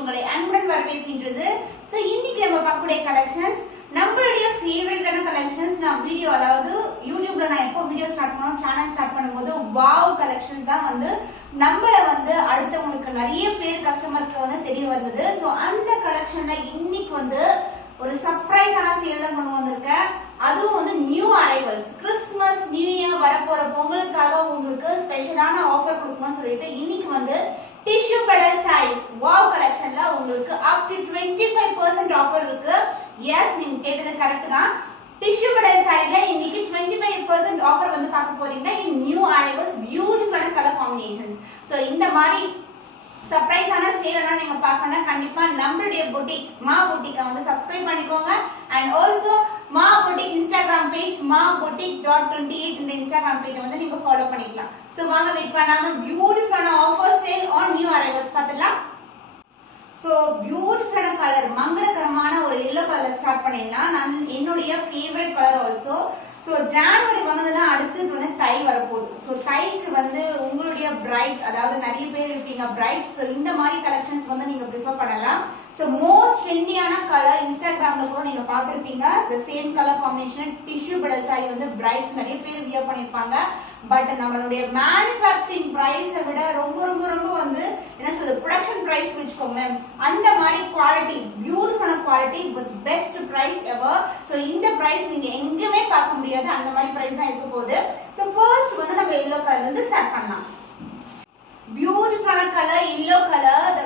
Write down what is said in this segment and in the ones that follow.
உங்களை அன்புடன் வரவேற்கின்றது. சோ இன்னைக்கு நம்ம பார்க்கக்கூடிய கலெக்ஷன்ஸ் நம்மளுடைய ஃபேவரட்டான கலெக்ஷன்ஸ். நான் வீடியோ அதாவது யூடியூப்ல நான் எப்போ வீடியோ ஸ்டார்ட் பண்ணோம் சேனல் ஸ்டார்ட் பண்ணும்போது வாவ் கலெக்ஷன்ஸ் தான் வந்து நம்மள வந்து அடுத்தவங்களுக்கு நிறைய பேர் கஸ்டமருக்கு வந்து தெரிய வந்தது. சோ அந்த கலெக்ஷன்ல இன்னைக்கு வந்து ஒரு சர்ப்ரைஸான சேல் தான் கொண்டு வந்திருக்கேன். அதுவும் வந்து new arrivals Christmas new year வரப்போற பொங்கலுக்காக உங்களுக்கு ஸ்பெஷலான ஆஃபர் கொடுக்கணும்னு சொல்லிட்டு இன்னைக்கு வந்து டிஷ்யூ பெடல் சைஸ் வாவ் கலெக்ஷன்ல உங்களுக்கு அப் டு 25% ஆஃபர் இருக்கு. எஸ், நீங்க கேட்டது கரெக்ட் தான். டிஷ்யூ பெடல் சாரில இன்னைக்கு 25% ஆஃபர் வந்து பார்க்க போறீங்க. இன் நியூ அரைவல்ஸ் பியூட்டிஃபுல்லான கலர் காம்பினேஷன்ஸ். சோ இந்த மாதிரி சர்ப்ரைஸான சேலனா நீங்க பார்க்கணும். கண்டிப்பா நம்மளுடைய புட்டிக் மா புட்டிக்க வந்து சப்ஸ்கிரைப் பண்ணிக்கோங்க. அண்ட் ஆல்சோ மா புட்டிக் இன்ஸ்டாகிராம் பேஜ் mabutik.28 இந்த இன்ஸ்டாகிராம் பேஜை வந்து நீங்க ஃபாலோ பண்ணிக்கலாம். சோ வாங்க வெயிட் பண்ணாம பியூட்டிஃபுல்லான offer sale on new arrivals பார்த்தலாம். சோ பியூட்டிஃபுல்லான கலர் மங்களகரமான ஒரு yellow கலர் ஸ்டார்ட் பண்ணிடலாம். நான் என்னுடைய ஃபேவரட் கலர் ஆல்சோ. சோ ஜனவரி வந்ததுன்னா அடுத்து வந்து தை வரப்போகுது. சோ தைக்கு வந்து உங்களுடைய பிரைட்ஸ் அதாவது நிறைய பேர் இருக்கீங்க பிரைட்ஸ், இந்த மாதிரி கலெக்ஷன்ஸ் வந்து நீங்க ப்ரிஃபர் பண்ணலாம். சோ மோஸ்ட் ட்ரெண்டியான கலர் இன்ஸ்டாகிராம்ல கூட நீங்க பார்த்திருப்பீங்க. The same colour combination tissue petal sorry வந்து பிரைட்ஸ் நிறைய பேர் வியர் பண்ணிருப்பாங்க. பட் நம்மளுடைய மேனுஃபேக்சரிங் பிரைஸை விட ரொம்ப ரொம்ப ரொம்ப வந்து என்ன சொல்றது ப்ரொடக்ஷன் பிரைஸ் வச்சுக்கோங்க. அந்த மாதிரி குவாலிட்டி பியூட்டிஃபுல்லான quality with best price ever. So இந்த பிரைஸ் நீங்க எங்கேயுமே பார்க்க முடியாது. அந்த மாதிரி பிரைஸ் தான் இருக்க போகுது. ஸோ ஃபர்ஸ்ட் வந்து நம்ம எல்லோ கலர்ல இருந்து ஸ்டார்ட் பண்ணலாம். பியூட்டிஃபுல்லான கலர் எல்லோ கலர்.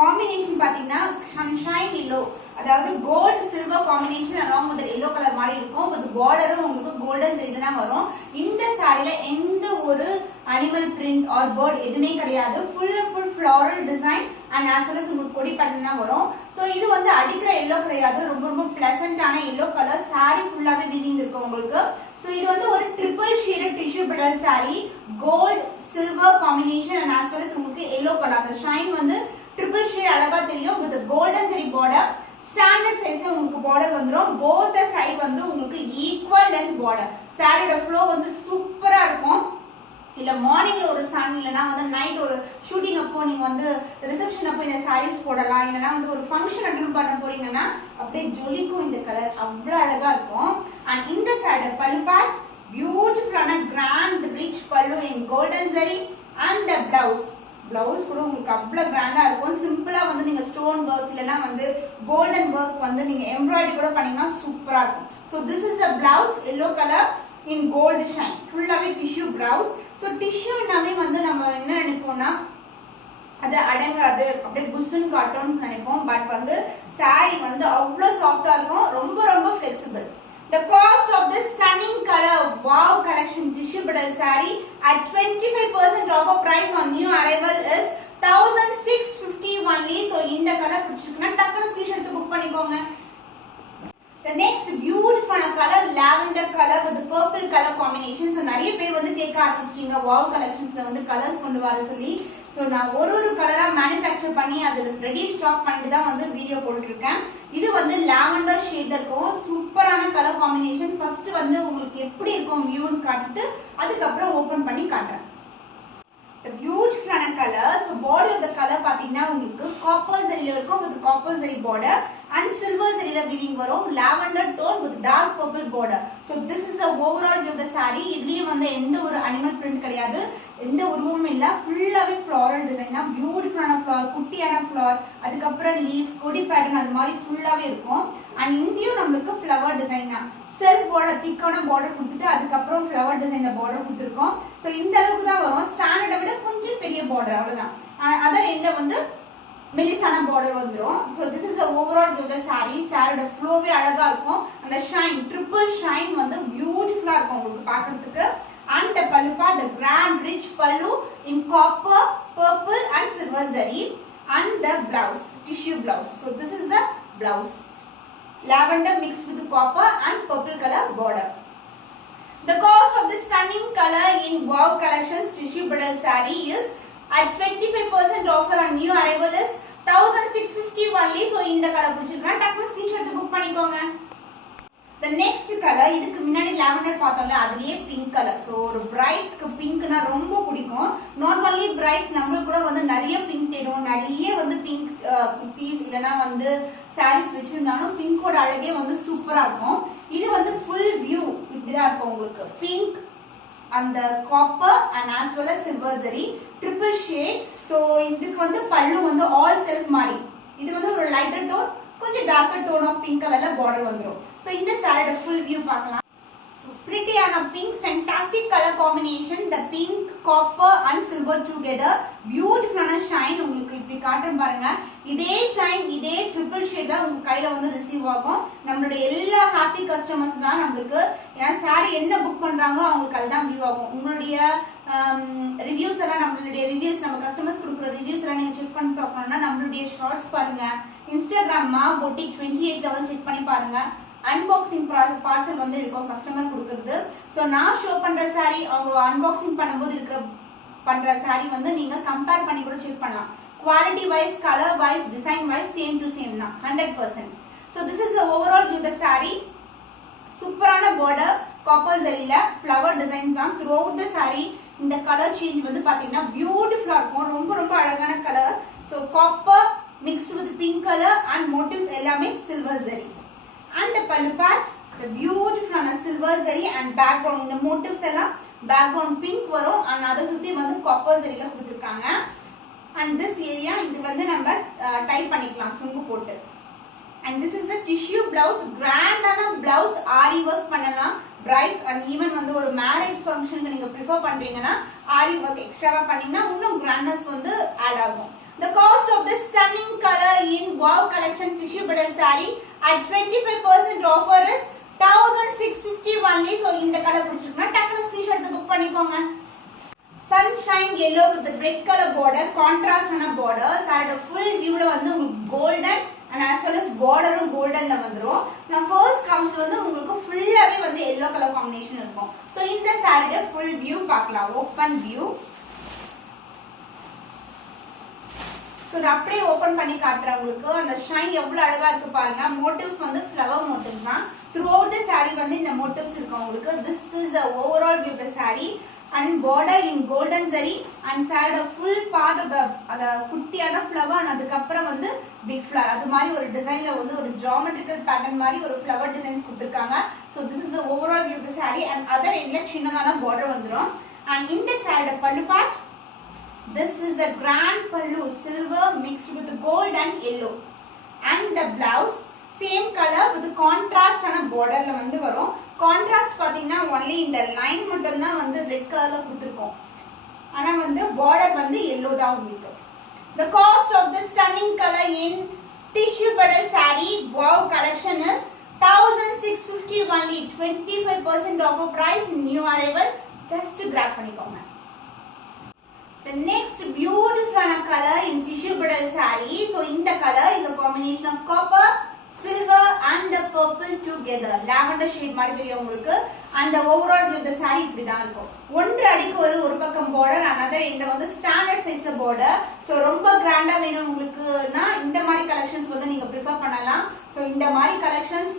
காம்பினேஷன் பாத்தீங்கன்னா சன்ஷைன் எல்லோ அதாவது gold silver combination along with yellow colour மாதிரி இருக்கும். வித் பார்டரும் உங்களுக்கு கோல்டன் ஜெரி தான் வரும். இந்த சாரில எந்த ஒரு அனிமல் பிரிண்ட் ஆர் பேர்ட் எதுவுமே கிடையாது. Full and full floral design and as well as உங்களுக்கு கொடி பேட்டர்ன் தான் வரும். ஸோ இது வந்து அடிக்கிற எல்லோ கிடையாது. ரொம்ப ரொம்ப பிளசண்டான எல்லோ கலர். சாரி ஃபுல்லாவே வீவிங் இருக்கும் உங்களுக்கு. ஸோ இது வந்து ஒரு triple shaded tissue petal sari gold silver combination and as well as உங்களுக்கு எல்லோ கலர். அந்த ஷைன் வந்து ட்ரிபிள் ஷேட் அழகா தெரியும். With golden zari border. Standard சைஸ்ல உங்களுக்கு பார்டர் வந்துரும். போத் தி சைடு வந்து உங்களுக்கு ஈக்குவல் லெந்த் பார்டர். சாரியோட ஃப்ளோ வந்து சூப்பரா இருக்கும். இல்ல மார்னிங்ல ஒரு சன் இல்லனா வந்து நைட் ஒரு ஷூட்டிங் அப்போ நீங்க வந்து ரிசப்ஷன் அப்போ இந்த சாரீஸ் போடலாம். இல்லனா வந்து ஒரு ஃபங்க்ஷன் அட்டெண்ட் பண்ண போறீங்கன்னா அப்படியே ஜொலிக்கும் இந்த கலர். அவ்வளவு அழகா இருக்கும். அண்ட் இந்த சாரி பல்லு பார்ட் பியூட்டிஃபுல்லான grand rich pallu in golden zari and the blouse கூட உங்களுக்கு அவ்வளவு கிராண்டா இருக்கும். சிம்பிளா வந்து நீங்க ஸ்டோன் ஒர்க் இல்லனா வந்து கோல்டன் ஒர்க் வந்து நீங்க எம்ப்ராய்டரி கூட பண்ணீங்கன்னா சூப்பரா இருக்கும். So this is a blouse yellow color in gold shine. ஃபுல்லாவே டிஷ்யூ blouse. சோ டிஷ்யூனாவே வந்து நம்ம என்ன நினைப்போம்னா அது அடங்காது அப்படியே புஷ்ன்னு காட்டணும்னு நினைப்போம். பட் வந்து சாரி வந்து அவ்வளவு சாஃப்டா இருக்கும். ரொம்ப ரொம்ப flexible. The cost of this stunning color wow collection tissue bedal saree at 25% offer price on new arrival is 1650 only. So இந்த கலர் பிடிச்சிருக்குன்னா டக்குனு ஸ்கிரீன்ஷாட் எடுத்து புக் பண்ணிக்கோங்க. The next beautiful color lavender color with purple color combination. So நிறைய பேர் வந்து கேட்க ஆரம்பிச்சிட்டீங்க wow collectionsல வந்து கலர்ஸ் கொண்டு வர சொல்லி. சோ நான் ஒரு கலரா manufacture பண்ணி அது ரெடி ஸ்டாக் பண்ணிட்டு தான் வந்து வீடியோ போட்டுட்டு இருக்கேன். இது வந்து லாவெண்டர் ஷேட்ல இருக்கும். சூப்பரான கலர் காம்பினேஷன். ஃபர்ஸ்ட் வந்து உங்களுக்கு எப்படி இருக்கும் வியூன்னு காட்டிட்டு அதுக்கு அப்புறம் ஓபன் பண்ணி காட்டுறேன். The beautiful color. So body of the color பாத்தீங்கன்னா உங்களுக்கு காப்பர் ஜெரில இருக்கும். with copper zari border and silver zari weaving வரும். lavender tone with dark purple border. So this is a overall view of the saree. இதுலயும் வந்து எந்த ஒரு animal print கிடையாது. எந்த உருவமும் இல்ல. ஃபுல்லாவே floral design தான். பியூட்டிஃபுல்லான ஃப்ளவர், குட்டியான ஃப்ளவர், அதுக்கு அப்புறம் லீஃப், கொடி பேட்டர்ன் அது மாதிரி ஃபுல்லாவே இருக்கும். அண்ட் இங்கேயும் நமக்கு ஃப்ளவர் டிசைன் தான். செல்ஃப் பார்டர் திக்கான பார்டர் கொடுத்துட்டு அதுக்கு அப்புறம் ஃப்ளவர் டிசைன்ல பார்டர் கொடுத்துருக்கோம். சோ இந்த அளவுக்கு தான் வரும். ஸ்டாண்டர்டை விட கொஞ்சம் பெரிய பார்டர் அவ்வளவுதான். அதர் எண்ட்ல வந்து மெலிசான பார்டர் வந்துரும். So this is a overall view of the saree. சாரியோட ஃப்ளோவே அழகா இருக்கும். அந்த ஷைன் ட்ரிபிள் ஷைன் வந்து பியூட்டிஃபுல்லா இருக்கும் உங்களுக்கு பார்க்கிறதுக்கு. And the pallu part, the grand rich pallu in copper, purple and silver zari. And the blouse, tissue blouse. So this is the blouse. Lavender mixed with copper and purple color border. The cost of this stunning color in wow collections tissue bedal saree is at 25% offer on new arrival is 1650 only. So இந்த colour பிடிச்சிருக்கா டக்குனு screenshot எடுத்து book பண்ணிக்கோங்க. The next color இதுக்கு முன்னாடி lavender பார்த்தோம்ல அதுலயே pink color. So ஒரு brides-க்கு pinkனா ரொம்ப பிடிக்கும். Normally brides நம்மளுக்கு கூட வந்து நிறைய pink தேடும். நிறைய வந்து pink குர்தீஸ் இல்லனா வந்து sarees வெச்சிருந்தாலும் பிங்கோட அழகே வந்து சூப்பரா இருக்கும். இது வந்து full view இப்படி தான் இருக்கும் உங்களுக்கு. Pink and copper and as well as silver zari triple shade. So இதுக்கு வந்து பல்லு வந்து all self மாதிரி. இது வந்து ஒரு lighter tone கொஞ்சம் darker tone of pink colorல border வந்துரும். So இந்த saree full view பார்க்கலாம். So pretty ஆன pink fantastic color combination. The pink, copper and silver together beautiful ஆன shine உங்களுக்கு இப்படி காட்றேன் பாருங்க. இதே shine இதே triple shade தான் உங்க கையில வந்து ரிசீவ் ஆகும். நம்மளுடைய எல்லா happy customers தான் நமக்கு ஏனா saree என்ன புக் பண்றாங்களோ அவங்களுக்கு அதுதான் வியூ ஆகும். உங்களுடைய ரிவ்யூஸ் எல்லாம் நம்மளுடைய ரிவ்யூஸ் நம்ம கஸ்டமர்ஸ் கொடுக்குற ரிவ்யூஸ் எல்லாம் நீங்க செக் பண்ணி பார்க்கணும்னா நம்மளுடைய ஷார்ட்ஸ் பாருங்க. இன்ஸ்டாகிராம்மா boutique 28 ல வந்து செக் பண்ணி பாருங்க. அன்பாக்சிங் பார்சல் வந்து இருக்கும் கஸ்டமர் கொடுக்கிறது. ஸோ நான் ஷோ பண்ற saree அவங்க அன்பாக்சிங் பண்ணும்போது இருக்கிற பண்ற saree வந்து நீங்க கம்பேர் பண்ணி கூட செக் பண்ணலாம். Quality wise, colour wise, design wise same to same தான் 100%. So this is the overall view the saree. சூப்பரான border காப்பர் ஜரியில ஃப்ளவர் டிசைன்ஸ் தான் த்ரூ அவுட் த saree. இந்த கலர் சேஞ்ச் வந்து பாத்தீங்கன்னா பியூட்டிஃபுல்லா இருக்கும். ரொம்ப ரொம்ப அழகான colour. So copper mixed with pink color and motifs எல்லாமே silver zari. And the pallu part, the beautiful silver zari and background இந்த motifs எல்லாம் background pink வரும் and அத சுத்தி வந்து copper zariல கொடுத்திருக்காங்க. And this area இது வந்து நம்ம டைப் பண்ணிக்கலாம் சுங்கு போட்டு. And this is a tissue blouse, grand ஆன blouse, ஆரி work பண்ணலாம். brides and even வந்து ஒரு marriage functionக்கு நீங்க prefer பண்றீங்கன்னா ஆரி work எக்ஸ்ட்ராவா பண்ணீங்கன்னா இன்னும் grandness வந்து ஆட் ஆகும். The cost of this stunning color in wow collection tissue bridal saree at 25% offer is 1650 only. So இந்த கலர் பிடிச்சிருக்குனா டக்குனு ஸ்கிரீன்ஷாட் எடுத்து புக் பண்ணிக்கோங்க. Sunshine yellow with the red color border, contrast ஆன border. saree full viewல வந்து உங்களுக்கு golden and as well as border goldenல வந்துரும். நான் first காமிச்சது வந்து உங்களுக்கு ஃபுல்லாவே வந்து yellow color combination இருக்கும். So இந்த saree full view பார்க்கலாம். open view. So நான் அப்படியே ஓபன் பண்ணி காட்றேன் உங்களுக்கு. அந்த ஷைன் எவ்வளவு அழகா இருக்கு பாருங்க. motifs வந்து flower motifs தான். throughout the saree வந்து இந்த motifs இருக்கு உங்களுக்கு. This is the overall view of the saree and border in golden zari and saree full part of the குட்டியான flower and அதுக்கு அப்புறம் வந்து big flower அது மாதிரி ஒரு டிசைன்ல வந்து ஒரு geometrical pattern மாதிரி ஒரு flower designs கொடுத்திருக்காங்க. So this is the overall view of the saree and other end சின்னதான border வந்துரும். And in the saree pallu part, this is a grand pallu, silver mixed with gold and yellow. And the blouse same color with contrast ஆன borderல வந்து வரும். contrast பாத்தீங்கன்னா only இந்த line மட்டும் தான் வந்து red colorல கொடுத்திருக்கோம். ஆனா வந்து border வந்து yellow தான் உங்களுக்கு. The cost of this stunning color in tissue bridal saree wow collection is 1650 only. 25% offer price, new arrival. Just grab பண்ணிக்கோங்க. The next beautiful color in tissue bridal saree. So in the color is a combination of copper, silver and the purple together. Lavender shade மாதிரி தெரியும் உங்களுக்கு. And the overall view of the saree இப்படி தான் இருக்கும். ஒன்று அடிக்கு ஒரு பக்கம் border, another end வந்து standard size border. So ரொம்ப கிராண்டா வேணும் உங்களுக்குனா இந்த மாதிரி கலெக்ஷன்ஸ் வந்து நீங்க prefer பண்ணலாம். So இந்த மாதிரி கலெக்ஷன்ஸ்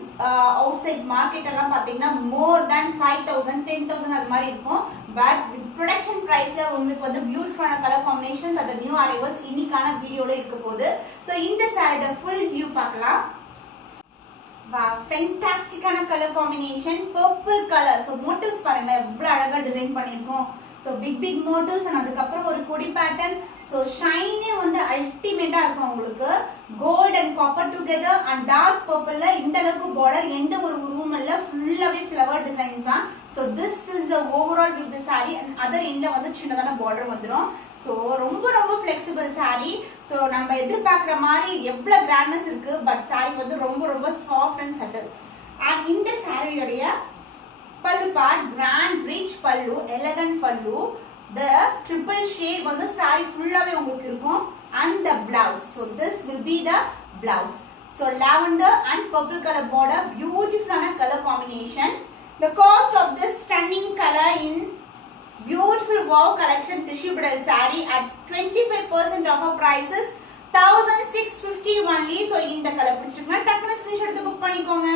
outside market எல்லாம் பாத்தீங்கன்னா more than 5000 10000 அது மாதிரி இருக்கும். But production priceல உங்களுக்கு வந்து பியூட்டிஃபுல்லான கலர் காம்பினேஷன்ஸ் அந்த நியூ அரைவல்ஸ் இன்னைக்கான வீடியோல இருக்க போகுது. So இந்த saree full view பார்க்கலாம். Wow, fantastic color combination, purple color. So motifs பாருங்க எவ்வளவு அழகா டிசைன் பண்ணிருக்கோம். So big motifs and அதுக்கு அப்புறம் ஒரு கொடி pattern. So shine வந்து அல்டிமேட்டா இருக்கும் உங்களுக்கு. Gold and copper together and dark purple ல இந்த அளவுக்கு border எந்த ஒரு ரூம் இல்ல ஃபுல்லாவே flower designs தான். So this is the overall view of the saree and other end ல வந்து சின்னதான border வந்துரும். So ரொம்ப flexible saree. So நம்ம எதிர்பார்க்குற மாதிரி எவ்வளவு grandness இருக்கு but saree வந்து ரொம்ப soft and subtle. And இந்த saree உடைய pallu part, grand rich pallu, elegant pallu. The triple shade வந்து saree ஃபுல்லாவே உங்களுக்கு இருக்கும் and the blouse. So this will be the blouse. So lavender and purple color border, beautiful color combination. The cost of this stunning color in Beautiful wow collection tissue bridal saree at 25% offer prices 1650 only. So in the color பிடிச்சிருக்குனா டக்குனு screenshot எடுத்து book பண்ணிக்கோங்க.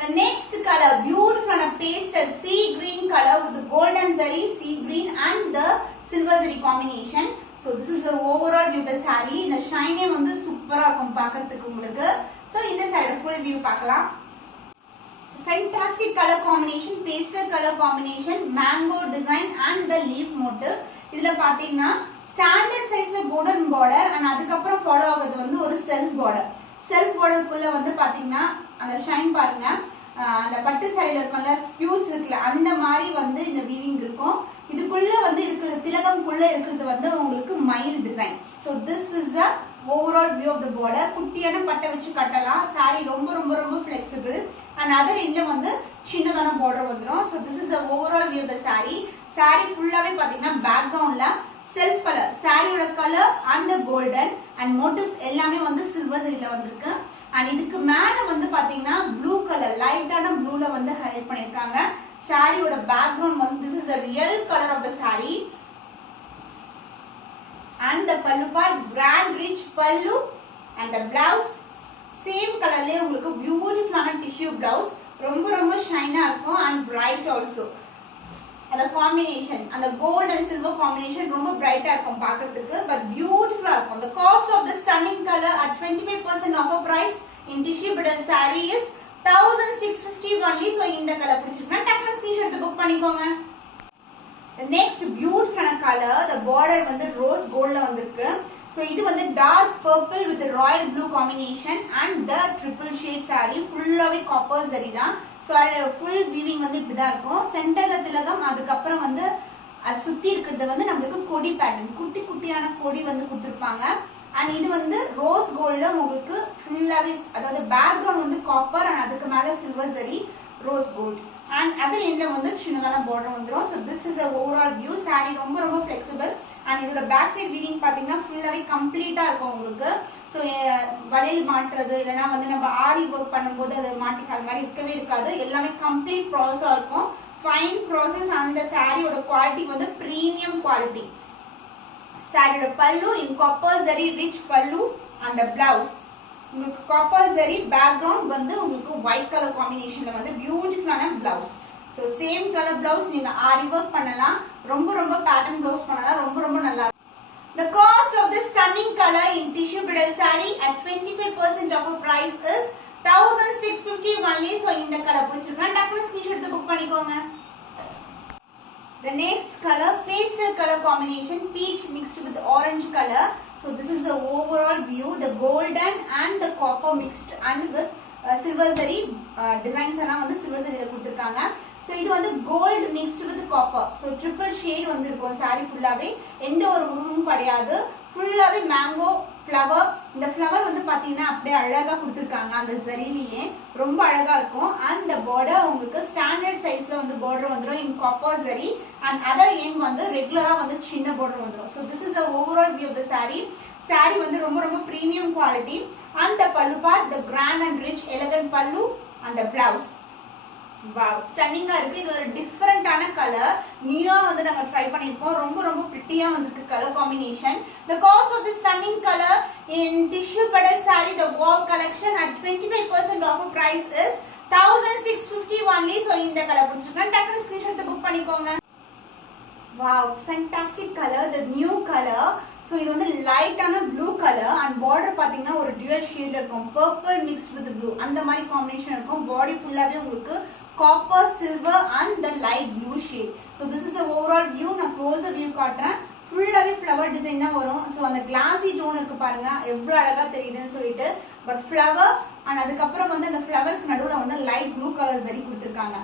The next color, beautiful and a pastel sea green color with the golden zari, sea green and the silver zari combination. So this is the overall view of the saree. இந்த ஷைனே வந்து சூப்பரா இருக்கும் பார்க்கிறதுக்கு உங்களுக்கு. So இந்த saree full view பார்க்கலாம். Fantastic color combination, pastel color combination, mango design and the leaf motif. இதுல பாத்தீங்கன்னா standard sizeல golden border and அதுக்கு அப்புறம் ஃபாலோ ஆகுது வந்து ஒரு self border. Self border குள்ள வந்து பாத்தீங்கன்னா அந்த ஷைன் பாருங்க. அந்த பட்டு சாரியில இருக்கல ஸ்பியூஸ் இருக்குல அந்த மாதிரி வந்து இந்த வீவிங் இருக்கும். இதுக்குள்ள வந்து இருக்கிற திலகம்க்குள்ள இருக்குது வந்து உங்களுக்கு மயில் design. So this is the overall view of the border. குட்டியான பட்டை வச்சு கட்டலாம். saree ரொம்ப ரொம்ப ரொம்ப flexible and other endல வந்து சின்னதான border வந்துரும். So this is the overall view of the saree. saree ஃபுல்லாவே பாத்தீங்கன்னா பேக்ரவுண்ட்ல செல்ஃப் கலர் சாரியோட colour and the golden and motifs எல்லாமே வந்து சில்வர் ஜரியில வந்திருக்கு. and இதுக்கு மேல வந்து பாத்தீங்கன்னா ப்ளூ கலர் லைட்டான ப்ளூல வந்து ஹைலைட் பண்ணிருக்காங்க. சாரியோட பேக்ரவுண்ட் வந்து this is the real color of the saree and the pallu part grand rich pallu and the blouse same colorலயே உங்களுக்கு பியூட்டிஃபுல்லான tissue blouse ரொம்ப ரொம்ப ஷைனா இருக்கும் and bright also. அந்த combination and the gold and silver combination ரொம்ப பிரைட்டா இருக்கும் பார்க்கிறதுக்கு but beautiful இருக்கும். The cost of the stunning color at 25% offer price in tissue bridal saree is 1650 only. So இந்த கலர் பிடிச்சிருக்குனா டக்குனு ஸ்கிரீன்ஷாட் எடுத்து புக் பண்ணிக்கோங்க. The next beautiful color, the border வந்து rose goldல வந்திருக்கு. So இது வந்து dark purple with the royal blue combination and the triple shade saree ஃபுல்லாவே copper zari தான். So அதோட full weaving வந்து இப்படி தான் இருக்கும். சென்டர்ல திலகம் அதுக்கு அப்புறம் வந்து அது சுத்தி இருக்கிறது வந்து நமக்கு கொடி பேட்டர்ன் குட்டி குட்டியான கொடி வந்து கொடுத்திருப்பாங்க. and இது வந்து ரோஸ் கோல்ட்ல உங்களுக்கு ஃபுல்லாவே அதாவது பேக்ரவுண்ட் வந்து காப்பர் and அதுக்கு மேல silver zari rose gold and other எண்ட்ல வந்து சின்னதான border வந்துரும். so this is a overall view. saree ரொம்ப ரொம்ப flexible and இதோட பேக் சைடு வீவிங் பாத்தீங்கன்னா ஃபுல்லாவே கம்ப்ளீட்டா இருக்கும் உங்களுக்கு. so வளையல் மாட்றது இல்லனா வந்து நம்ம ஆரி வர்க் பண்ணும்போது அது மாட்டிக்காத மாதிரி இருக்கவே இருக்காது. எல்லாமே கம்ப்ளீட் ப்ராசஸா இருக்கும். ஃபைன் ப்ராசஸ் and the சாரியோட குவாலிட்டி வந்து பிரீமியம் குவாலிட்டி. சாரியோட பல்லு in copper zari rich பல்லு and the blouse உங்களுக்கு copper zari background வந்து உங்களுக்கு white color combinationல வந்து பியூட்டிஃபுல்லான blouse. so same color blouse நீங்க ஆரி வர்க் பண்ணலாம். ரொம்ப ரொம்ப pattern blouse பண்ணலாம். ரொம்ப ரொம்ப நல்லா இருக்கும். The cost of this stunning color in tissue bridal saree at 25% offer price is 1650 only. so இந்த கலர் பிடிச்சிருக்கா டக்குனு ஸ்கிரீன்ஷாட் எடுத்து புக் பண்ணிக்கோங்க. The next color, pastel color combination, peach mixed with orange color. So this is the overall view. The golden and the copper mixed and with silver zari designs எல்லாம் வந்து silver zariல கொடுத்திருக்காங்க. So இது வந்து gold mixed with copper. So triple shade வந்து இருக்கும் saree ஃபுல்லாவே. எந்த ஒரு உருவமும் கிடையாது. ஃபுல்லாவே mango flower. இந்த flower வந்து பாத்தீங்கன்னா அப்படியே அழகா கொடுத்திருக்காங்க அந்த ஜரியிலேயே. ரொம்ப அழகா இருக்கும். and the border உங்களுக்கு standard sizeல வந்து border வந்துரும் in copper zari and other end வந்து ரெகுலரா வந்து சின்ன border வந்துரும். so this is the overall view of the saree. saree வந்து ரொம்ப ரொம்ப premium quality and the pallu part the grand and rich elegant pallu and the blouse. wow stunning-ஆ இருக்கு. இது ஒரு டிஃபரண்டான கலர். நியூவா வந்து நாங்க ட்ரை பண்ணிருக்கோம். ரொம்ப ரொம்ப பிரிட்டியா வந்திருக்கு colour combination. the cost of this stunning color in tissue bridal saree the wow collection at 25% offer price is 1650 only. so இந்த கலர் பிடிச்சிருக்கா டக்குனு ஸ்கிரீன்ஷாட் எடுத்து புக் பண்ணிக்கோங்க. wow fantastic color, the new color. so இது வந்து லைட்டான blue color and border பாத்தீங்கன்னா ஒரு dual shade இருக்கும். purple mixed with blue அந்த மாதிரி காம்பினேஷன் இருக்கும். body ஃபுல்லாவே உங்களுக்கு copper silver and the light blue shade. so this is the overall view. நான் closer view காட்டுறேன். ஃபுல்லாவே flower design தான் வரும். so அந்த glassy tone இருக்கு பாருங்க எவ்வளவு அழகா தெரியுதுன்னு சொல்லிட்டு. but flower and அதுக்கு அப்புறம் வந்து அந்த flowerக்கு நடுவுல வந்து light blue color zari கொடுத்திருக்காங்க.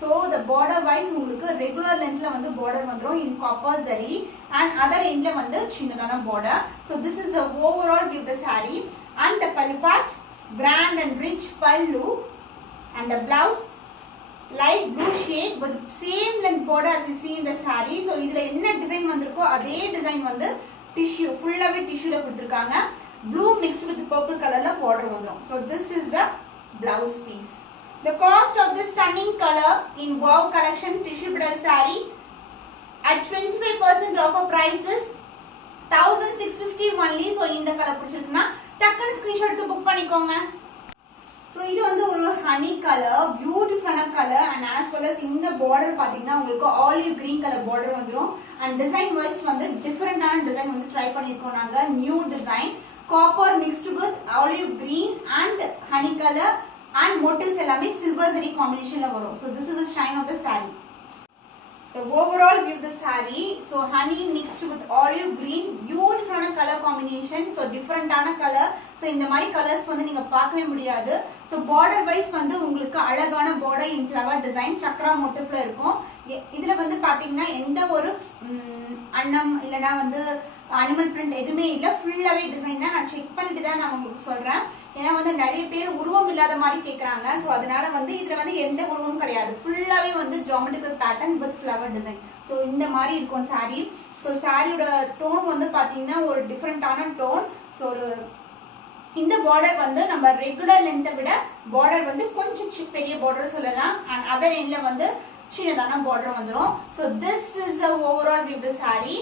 so the border wise உங்களுக்கு regular lengthல வந்து border வந்துரும் in copper zari and other endல வந்து சின்னதான border. so this is the overall view of the saree and the pallu part grand and rich pallu and the blouse light blue shade with same length border as you see in the saree. so இதுல என்ன design வந்திருக்கோ அதே design வந்து tissue ஃபுல்லாவே டிஷ்யூல கொடுத்திருக்காங்க. blue mixed with purple colorல border வந்துரும். so this is the blouse piece. The cost of this stunning color in wow collection tissue bridal saree at 25% offer price is 1650 only. So இந்த கலர் பிடிச்சிருக்குன்னா டக்குனு screenshot எடுத்து book பண்ணிக்கோங்க. So இது வந்து ஒரு ஹனி கலர், பியூட்டிஃபுல்லான colour. And as well as இந்த பார்டர் பார்த்தீங்கன்னா உங்களுக்கு ஆலிவ் கிரீன் கலர் பார்டர் வந்துடும். அண்ட் டிசைன் வைஸ் வந்து டிஃப்ரெண்டான டிசைன் வந்து ட்ரை பண்ணியிருக்கோம் நாங்கள். New design copper mixed with olive green and honey colour and motifs எல்லாமே சில்வர் ஜரி காம்பினேஷனில் வரும். So this is the shine of the sari. The overall view of the saree, so honey mixed with olive green, beautiful color combination, so different color. So இந்த மாதிரி colours வந்து நீங்க பார்க்கவே முடியாது. So border wise வந்து உங்களுக்கு அழகான border in flower design Chakra மோட்டிவ்ல இருக்கும். இதுல வந்து பாத்தீங்கன்னா எந்த ஒரு அன்னம் இல்லனா வந்து அனிமல் பிரிண்ட் எதுவுமே இல்ல, ஃபுல்லாவே டிசைன் தான். நான் செக் பண்ணிட்டு தான் நான் உங்களுக்கு சொல்றேன். ஏன்னா வந்து நிறைய பேர் உருவம் இல்லாத மாதிரி கேக்குறாங்க. ஸோ அதனால வந்து இதுல வந்து எந்த உருவமும் கிடையாது, ஃபுல்லாவே வந்து geometrical pattern with flower design. So இந்த மாதிரி இருக்கும் சாரீ. ஸோ சாரியோட டோன் வந்து பாத்தீங்கன்னா ஒரு டிஃப்ரெண்டான டோன். ஸோ ஒரு இந்த பார்டர் வந்து நம்ம ரெகுலர் லென்த்தை விட பார்டர் வந்து கொஞ்சம் பெரிய பார்டர் சொல்லலாம். அண்ட் அதர் எண்ட்ல வந்து சின்னதான பார்டர் வந்துடும். So this is the overall view the sari.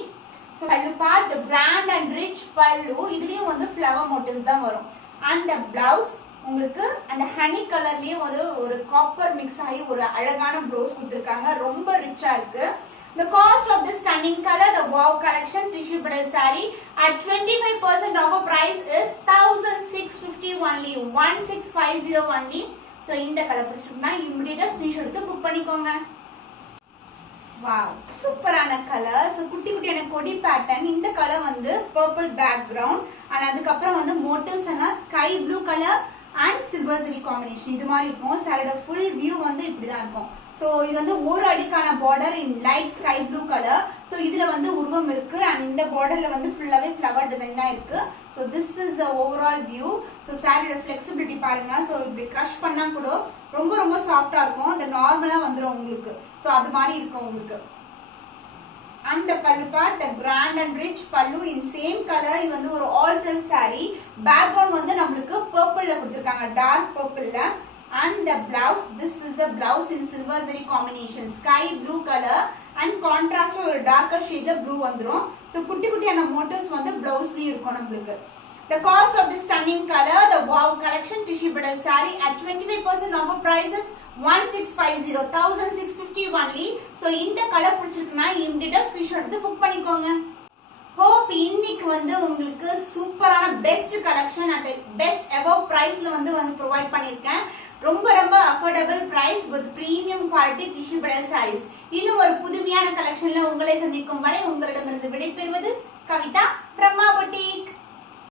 So pallu part the grand and rich pallu, இதுலயும் வந்து ஃப்ளவர் மோட்டிவ்ஸ் தான் வரும். அண்ட் பிளவுஸ் உங்களுக்கு அந்த ஹனி கலர்லயே ஒரு காப்பர் மிக்ஸ் ஆகி ஒரு அழகான ப்ளவுஸ் கொடுத்துருக்காங்க, ரொம்ப ரிச்சா இருக்கு. The cost of this stunning color, the wow collection tissue bridal saree at 25% offer price is 1650 only, 1650 only. So இந்த கலர் பிடிச்சிருக்குன்னா இமிடியேட்டா ஸ்கிரீன்ஷாட் எடுத்து புக் பண்ணிக்கோங்க. வாவ், சூப்பரான கலர். ஸோ குட்டி குட்டியான கொடி பேட்டர்ன். இந்த கலர் வந்து பர்பிள் பேக்ரவுண்ட் அண்ட் அதுக்கப்புறம் வந்து மோட்டிவ்ஸ் எல்லாம் sky blue colour and silver zari combination இது மாதிரி இருக்கும். சாரியோட ஃபுல் வியூ வந்து இப்படிதான் இருக்கும். ஸோ இது வந்து ஒரு அடிக்கான border in light sky blue colour. So இதுல வந்து உருவம் இருக்கு அண்ட் இந்த பார்டர்ல வந்து ஃபுல்லாவே ஃப்ளவர் டிசைன் தான் இருக்கு. So this is the overall view. So சாரியோட ஃபிளெக்சிபிலிட்டி பாருங்க. ஸோ இப்படி க்ரஷ் பண்ணா கூட ரொம்ப ரொம்ப சாஃப்டா இருக்கும். இந்த நார்மலா வந்துடும் உங்களுக்கு. ஸோ அது மாதிரி இருக்கும் உங்களுக்கு. அந்த பல்லு part grand and rich pallu in same colour. இது வந்து ஒரு ஆல் செல் சாரி. பேக்ரவுண்ட் வந்து நம்மளுக்கு பர்பிள்ல கொடுத்துருக்காங்க, dark பர்பிள்ல. And the blouse, this is a blouse in silver zari combination, sky blue color and contrast ஒரு darker shade blue வந்துரும். So குட்டி குட்டியான மோட்டிவ்ஸ் வந்து பிளவுஸ்லயும் இருக்கும் நம்மளுக்கு. The cost of this stunning color, the wow collection tissue bridal saree at 25% offer prices 1650, 1650 only. So இந்த கலர் பிடிச்சிருக்குன்னா இமிடியேட்டா ஸ்கிரீன்ஷாட் எடுத்து புக் பண்ணிக்கோங்க. ஹோப் இன்னைக்கு வந்து உங்களுக்கு சூப்பரான best collection at best above பிரைஸ்ல வந்து ப்ரொவைட் பண்ணியிருக்கேன். ரொம்ப ரொம்ப affordable price with premium quality tissue bridal saris. இன்னும் ஒரு புதுமையான கலெக்ஷன்ல உங்களை சந்திக்கும் வரை உங்களிடமிருந்து விடைபெறுவது கவிதா from our boutique.